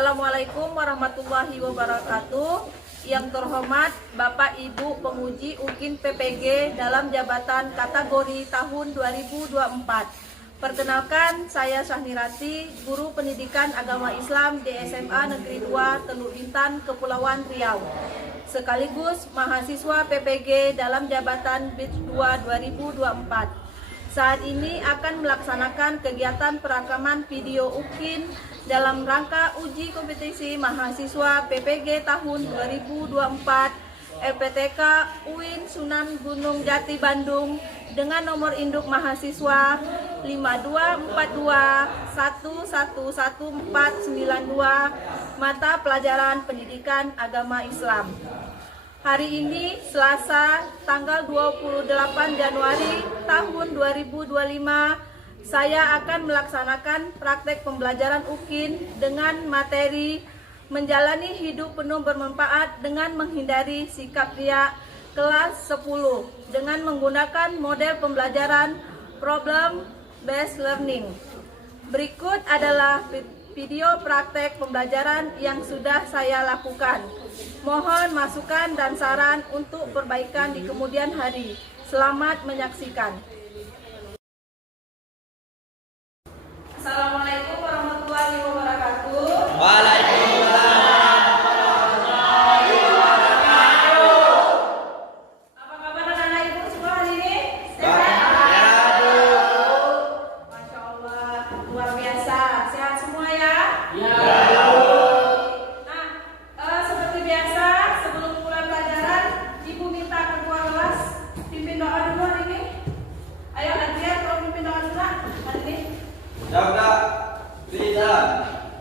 Assalamualaikum warahmatullahi wabarakatuh. Yang terhormat Bapak Ibu penguji UKIN PPG dalam jabatan kategori tahun 2024. Perkenalkan, saya Syahnirati, guru pendidikan agama Islam di SMA Negeri 2 Teluk Intan, Kepulauan Riau, sekaligus mahasiswa PPG dalam jabatan BITS 2 2024. Saat ini akan melaksanakan kegiatan perekaman video UKIN dalam rangka uji kompetisi mahasiswa PPG tahun 2024 LPTK UIN Sunan Gunung Jati Bandung dengan nomor induk mahasiswa 5242111492 mata pelajaran pendidikan agama Islam. Hari ini Selasa tanggal 28 Januari tahun 2025, saya akan melaksanakan praktek pembelajaran UKIN dengan materi menjalani hidup penuh bermanfaat dengan menghindari sikap riak kelas 10 dengan menggunakan model pembelajaran problem based learning. Berikut adalah video praktek pembelajaran yang sudah saya lakukan. Mohon masukan dan saran untuk perbaikan di kemudian hari. Selamat menyaksikan. Assalamualaikum warahmatullahi wabarakatuh. Waalaikumsalam warahmatullahi wabarakatuh. Apa kabar anak-anak ibu semua hari ini? Sehat, Bu. Masya Allah, luar biasa. Sehat semua ya? Ya. Nah, seperti biasa, sebelum mulai pelajaran, Ibu minta ketua kelas pimpin doa dulu hari ini. Ayo Nadia, tolong pimpin doa dulu hari ini. Jaga lisan.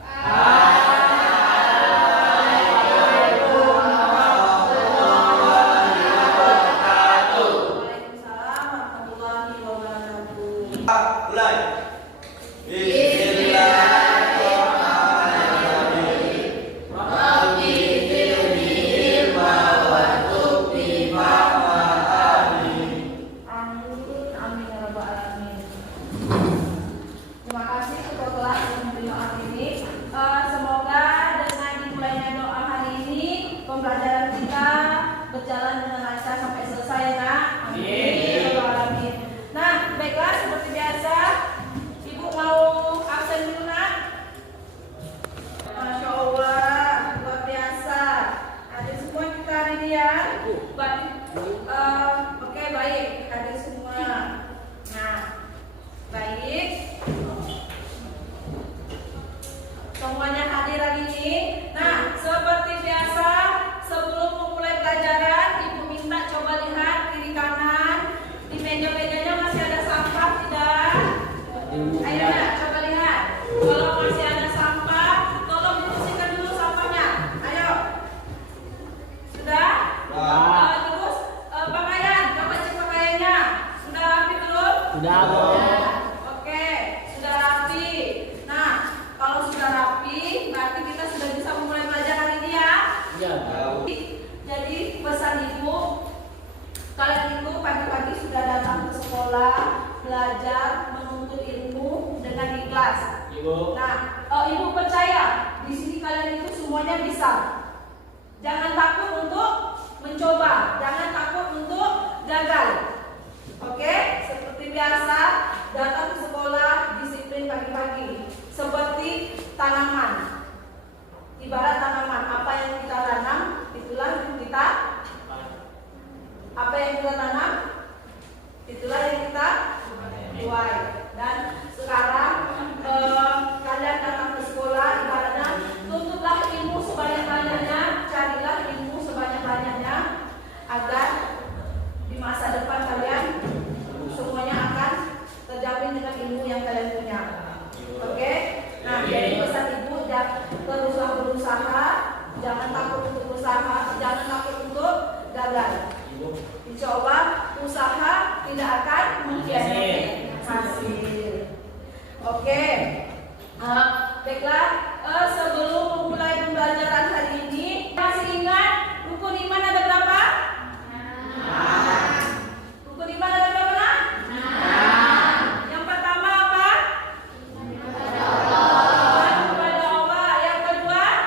Waalaikumsalam warahmatullahi wabarakatuh. Mulai. Bismillahirrahmanirrahim. Rabbi zidni ilma wa tuqni fahmi. Amin, amin ya rabbal alamin. Terima kasih ketua kelas yang memberi doa hari ini. Semoga dengan dimulainya doa hari ini pembelajaran kita berjalan dengan lancar sampai selesai ya Nak. Amin ya rabbal alamin. Nah, baiklah seperti biasa, Ibu mau absen dulu Nak. Masya Allah, luar biasa. Hadir semua kita hari ini ya. Oke, baik, hadir semua. Nah, baik. Semuanya hadir hari ini. Nah, seperti biasa, sebelum memulai pelajaran, Ibu minta coba lihat kiri kanan. Di meja-mejanya masih ada sampah tidak? Ayo Nak, coba lihat. Kalau masih ada sampah, tolong dibersihkan dulu sampahnya. Ayo. Sudah? Terus pakaian, coba cek pakaiannya. Sudah rapi belum? Sudah, Bu. Oke, sudah rapi. Nah, kalau sudah rapi, berarti kita sudah bisa memulai belajar hari ini ya. Iya. Jadi pesan Ibu, kalian itu pagi-pagi sudah datang ke sekolah, belajar, menuntut ilmu dengan ikhlas. Ibu. Nah, Ibu percaya di sini kalian itu semuanya bisa. Jangan takut untuk mencoba, jangan takut untuk gagal. Oke, seperti biasa datang ke sekolah disiplin pagi-pagi. Seperti tanaman. Ibarat tanaman, apa yang kita tanam, itulah yang kita tanam, itulah yang kita tuai. Dan sekarang kalian datang ke sekolah, ibaratnya tuntutlah ilmu sebanyak-banyaknya, carilah ilmu sebanyak-banyaknya agar di masa depan kalian semuanya akan terjamin dengan ilmu yang kalian punya. Oke? Nah, jadi pesan Ibu, teruslah berusaha, jangan takut untuk berusaha, jangan takut untuk gagal. Insya Allah usaha tidak akan mengkhianati hasil. Oke. Baiklah, sebelum memulai pembelajaran hari ini, masih ingat rukun iman ada berapa? Rukun iman ada berapa? Yang pertama apa? Iman kepada Allah. Yang kedua?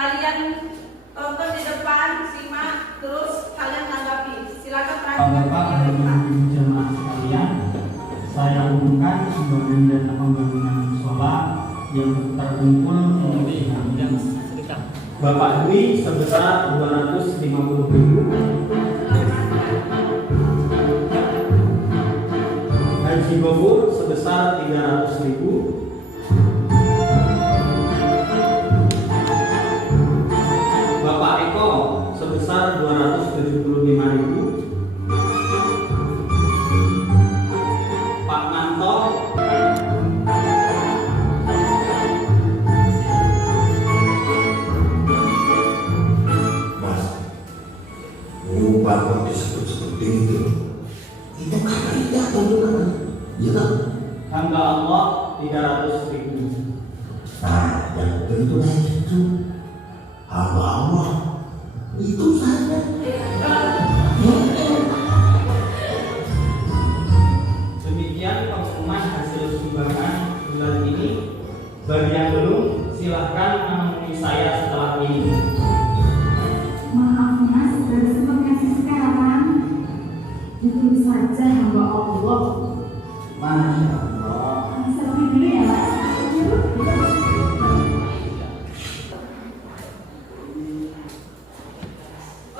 Kalian tonton di depan, simak, terus kalian tanggapi. Silakan Bapak perhatikan video kita. Ibu jemaah sekalian, saya umumkan pembangunan dan pembangunan musola yang terkumpul di Bapak Dwi sebesar 250.000, Haji Gofur sebesar 300.000, Bapak Eko sebesar 275.000, Pak Manto Mas, nyumbang kok disebut seperti itu karena ini atau bukan? Ya kan? hamba Allah 300.000. Nah, yang tentu itu hamba Allah itu saja. Demikian pengumuman hasil sumbangan bulan ini. Bagi yang belum, silahkan menemui saya setelah ini. Maaf mas, baru sempat ngasih sekarang. Jujur saja hamba Allah. Masya Allah. Selfie dulu ya mas.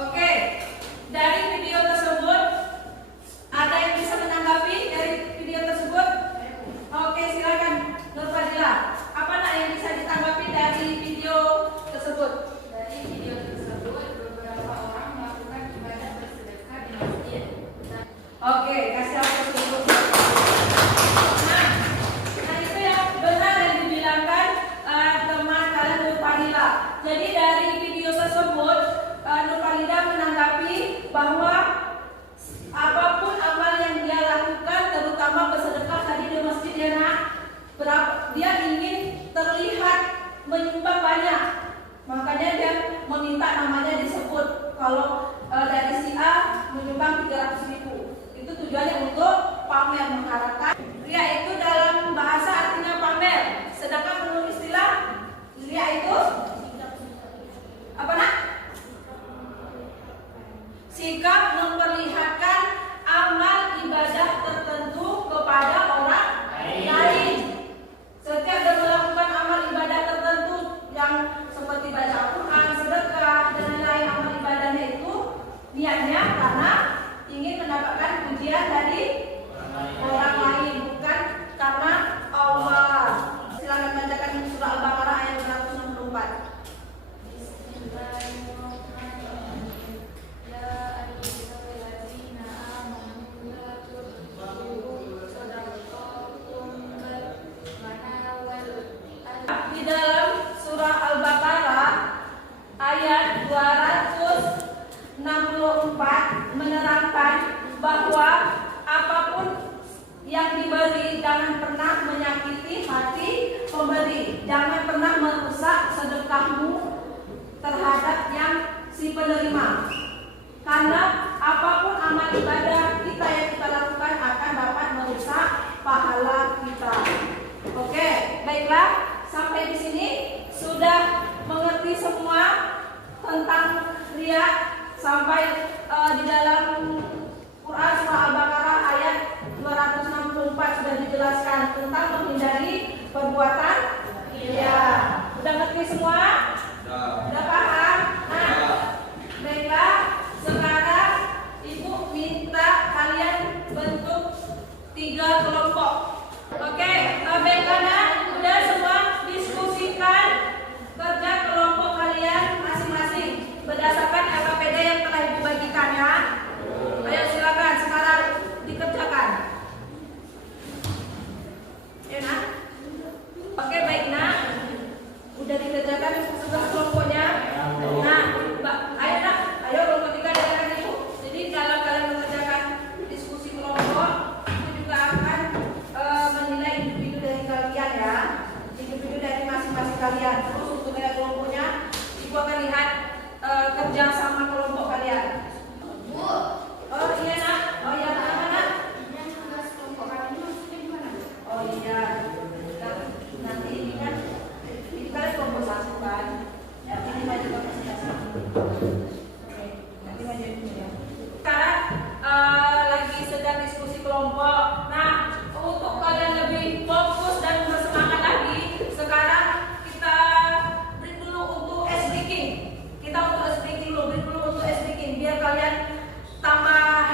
Oke, dari video tersebut ada yang bisa menanggapi dari video tersebut? Oke, silakan Nur Fadila. Apa nak yang bisa ditanggapi dari video tersebut? Dari video tersebut, beberapa orang melakukan ibadah bersedekah di masjid. Oke, kasih aku tersebut. Nah itu yang benar yang dibilangkan teman kalian Nur Fadila. Jadi dari video tersebut Nur Fadila menanggapi bahwa apapun amal yang dia lakukan, terutama bersedekah tadi di masjid ya nak, dia ingin terlihat menyumbang banyak, makanya dia meminta namanya disebut. Kalau dari si A menyumbang 300.000, itu tujuannya untuk pamer, mengharapkan ria itu dalam bahasa artinya pamer, sedangkan menurut istilah ria itu apa nak? Sikap memperlihatkan amal ibadah tertentu kepada orang lain. Setiap dia melakukan amal ibadah tertentu yang seperti baca Al-Quran, sedekah, dan lain amal ibadahnya itu niatnya karena ingin mendapatkan pujian dari orang lain, bukan karena Allah. Silakan bacakan surah Al-Baqarah ayat 264. Di dalam surah Al-Baqarah ayat 264 menerangkan bahwa apapun yang diberi jangan pernah menyakiti hati pemberi, jangan pernah merusak sedekahmu terhadap yang si penerima, karena apapun amal ibadah kita yang kita lakukan akan dapat merusak pahala kita. Oke, baiklah, sampai di sini sudah mengerti semua tentang ria sampai di dalam Quran surah Al-Baqarah ayat 264 sudah dijelaskan tentang menghindari perbuatan ria. Udah ngerti semua? Udah paham? Nah, baiklah, sekarang Ibu minta kalian bentuk 3 kelompok. Oke, baiklah nak, udah semua diskusikan kerja kelompok kalian masing-masing berdasarkan LKPD yang telah Ibu bagikan ya. Ayo silakan sekarang dikerjakan. Ya nak? Oke baik nak, udah dikerjakan sudah kelompoknya. Nanti majuin dulu ya. Sekarang lagi sedang diskusi kelompok. Nah, untuk kalian lebih fokus dan bersemangat lagi, sekarang kita break dulu untuk speaking. Kita untuk speaking dulu, break dulu untuk speaking biar kalian tambah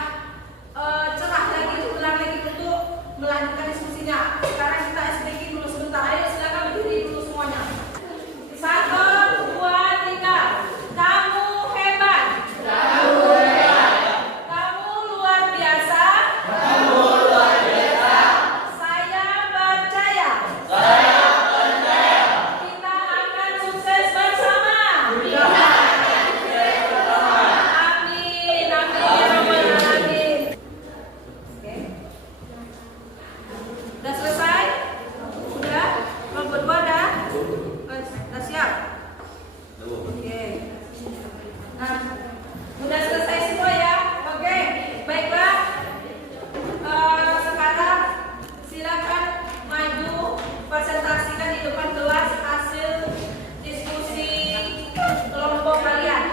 cerah lagi, ulang lagi untuk melanjutkan diskusinya. Sekarang kita speaking dulu sebentar. Ayo silakan berdiri dulu semuanya. 1, 2, 3. Kamu hebat. Kamu luar biasa. Saya percaya. Kita akan sukses bersama. Amin. Amin ya rabbal alamin. Oke. Udah selesai? Udah? Kelompok berdua dah? Udah siap? Oke. Nah, udah selesai semua ya? Oke, baiklah. Sekarang silakan maju presentasikan di depan kelas hasil diskusi kelompok kalian.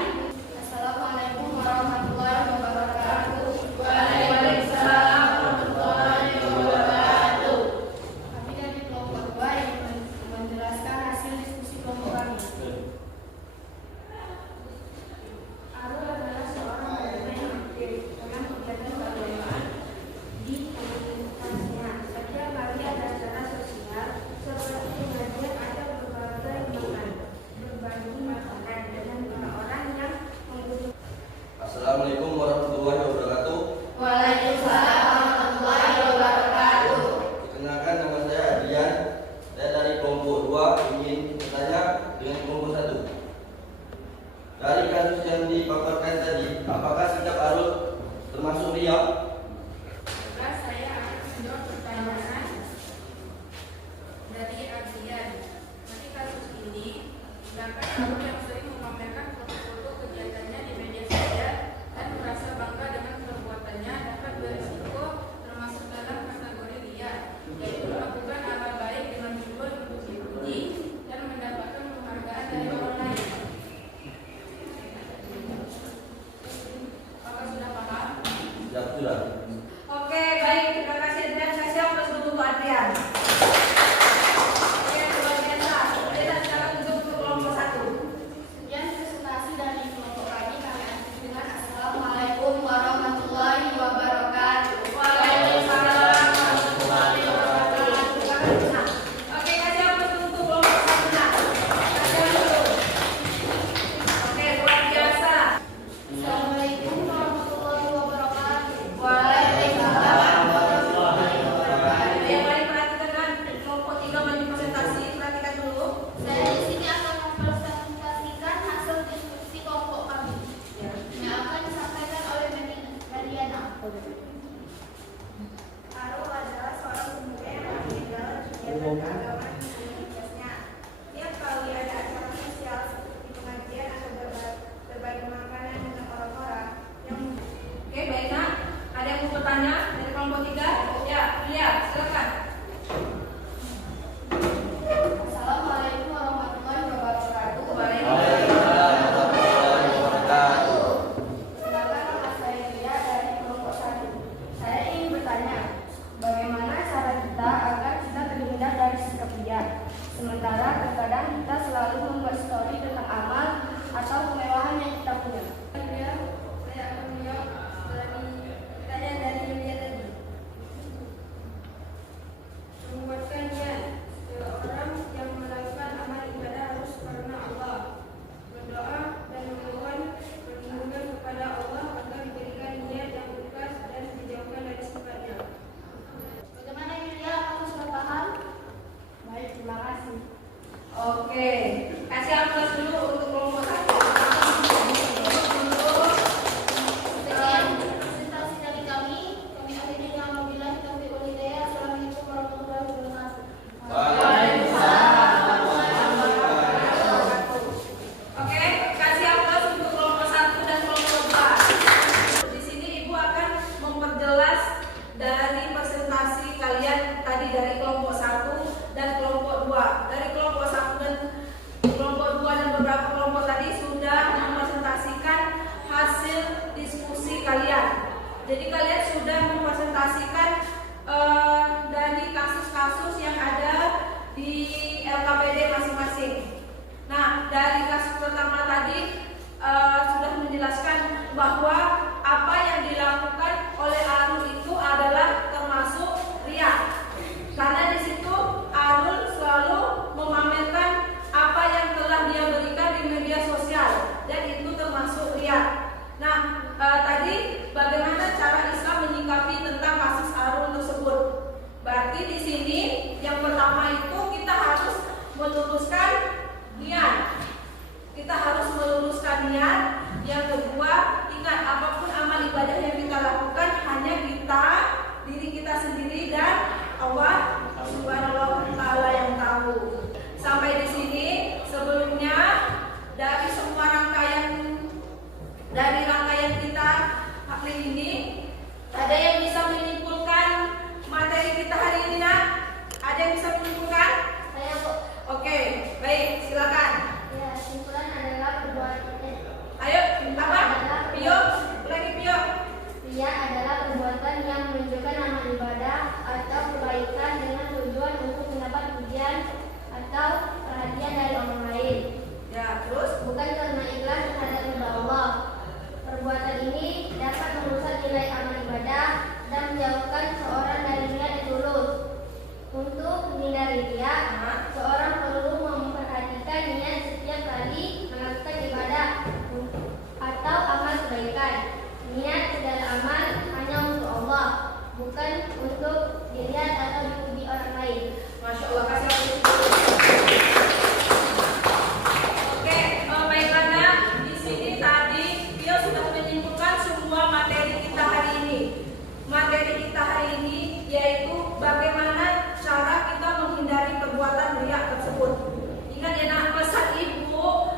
Assalamualaikum warahmatullahi wabarakatuh. Waalaikumsalam warahmatullahi wabarakatuh. Kami dari kelompok 2 yang menjelaskan hasil diskusi kelompok kami. Arul adalah seorang pemuda yang aktif dengan kegiatan keagamaan di komunitasnya. Setiap hari ada acara sosial seperti pengajian atau berbagi makanan dengan orang-orang yang membutuhkan. Assalamualaikum warahmatullahi wabarakatuh. Waalaikumsalam warahmatullahi wabarakatuh. Perkenalkan, nama saya Adrian. Saya dari kelompok 2 ingin bertanya dengan kelompok 1. Dari kasus yang dipaparkan tadi, apakah sikap Arul termasuk riak? Baiklah, saya akan menjawab pertanyaan dari Adrian. Nanti kasus ini, sedangkan Arul yang sering memamerkan foto-foto kegiatannya di media sosial dan merasa bangga dengan perbuatannya dapat berisiko termasuk dalam kategori riya, yaitu melakukan amal baik dengan tujuan untuk dipuji dan mendapatkan penghargaan dari orang lain. Apakah sudah paham? Jawab sudah. niat. Yang kedua, ingat apapun amal ibadah yang kita lakukan hanya diri kita sendiri dan Allah Subhanahu wa Ta'ala yang tahu. Sampai di sini sebelumnya dari semua rangkaian kita hari ini, ada yang bisa menyimpulkan materi kita hari ini, nak? Ada yang bisa menyimpulkan? Saya, Bu. Oke, baik, silakan. Ya, simpulan adalah perbuatan. Ayo, apa? Pio, lagi Pio. Ria adalah perbuatan yang menunjukkan amal ibadah atau kebaikan dengan tujuan untuk mendapat pujian atau perhatian dari orang lain. Ya, terus? Bukan karena ikhlas terhadap ridha Allah. Perbuatan ini dapat merusak nilai amal ibadah dan menjauhkan seorang dari niat yang tulus. Untuk menghindari ria, seorang perlu memperhatikan niat setiap kali melakukan ibadah atau amal kebaikan. Niat segala amal hanya untuk Allah, bukan untuk dilihat atau dipuji orang lain. Masya Allah, kasih aku. Oke, baiklah, nak. Di sini tadi Pio sudah menyimpulkan semua materi kita hari ini. Materi kita hari ini yaitu bagaimana cara kita menghindari perbuatan riya tersebut. Ingat ya, nak, pesan ibu,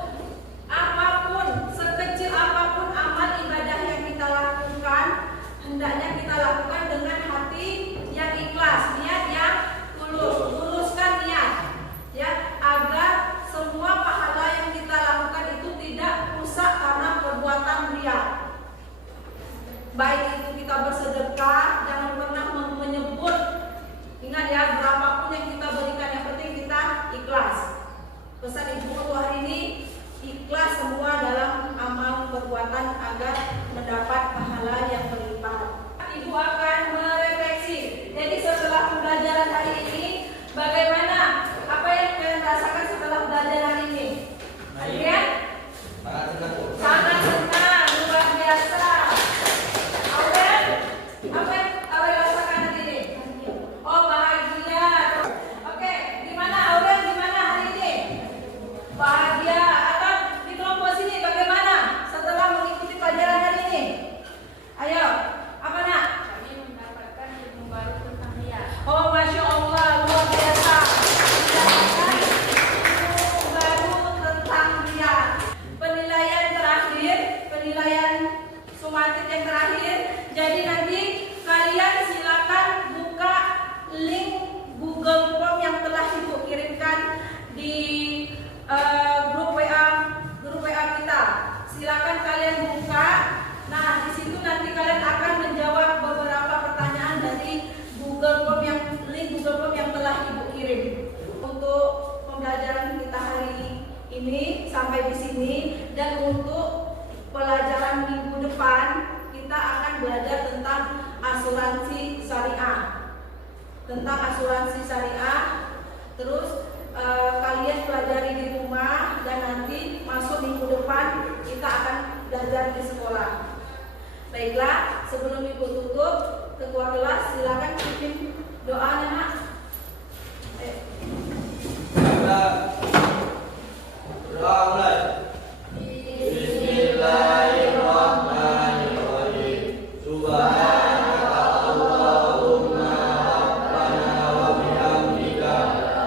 apapun, sekecil apapun amal ibadah yang kita lakukan, hendaknya kita lakukan dengan hati yang ikhlas, niat yang tulus. Tuluskan niat, ya, agar semua pahala yang kita lakukan itu tidak rusak karena perbuatan riya. Baik itu kita bersedekah, jangan pernah menyebut, ingat ya, berapapun yang kita berikan, yang penting kita ikhlas. Pesan ibu untuk hari ini, ikhlas semua dalam amal perbuatan agar mendapat pahala yang berlipat. Ibu akan merefleksi. Jadi setelah pembelajaran hari ini, bagaimana? Apa yang kalian rasakan setelah belajar hari ini? Ya? Sangat senang, Bu. Sangat senang, luar biasa. Aurel, apa yang Aurel rasakan hari ini? Oh, bahagia. Oke, gimana Aurel? Gimana hari ini? Bahagia. Atau di kelompok sini bagaimana setelah mengikuti pelajaran hari ini? Ayo, apa nak? Kami mendapatkan ilmu baru tentang ria. Oh, Masya Allah, luar biasa. Mendapatkan ilmu baru tentang riya. Penilaian terakhir, penilaian sumatif yang terakhir. Jadi nanti kalian silakan buka link Google Form yang telah ibu kirimkan di grup WA kita. Silakan kalian buka. Nah, di situ nanti kalian akan menjawab beberapa pertanyaan dari Google Form yang telah ibu kirim. Untuk pembelajaran kita hari ini sampai di sini, dan untuk pelajaran minggu depan kita akan belajar tentang asuransi syariah. Terus kalian pelajari di rumah, dan nanti masuk minggu depan kita akan belajar di sekolah. Baiklah, sebelum ibu tutup, ketua kelas silakan pimpin doa, nak. Doa mulai. Bismillahirrahmanirrahim. Subhanaka Allahumma rabbana wa bihamdika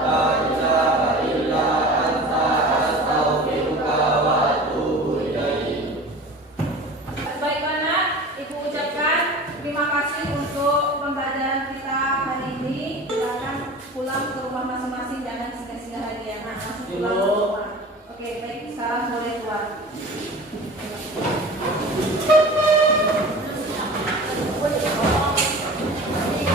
la ilaha illa anta astaghfiruka wa atubu ilaik. Baiklah, nak, ibu ucapkan terima kasih untuk pembelajaran kita hari ini. Silakan pulang ke rumah masing-masing, jangan sia-sia lagi ya, nak. Langsung pulang ke rumah. Oke, baik, sekarang boleh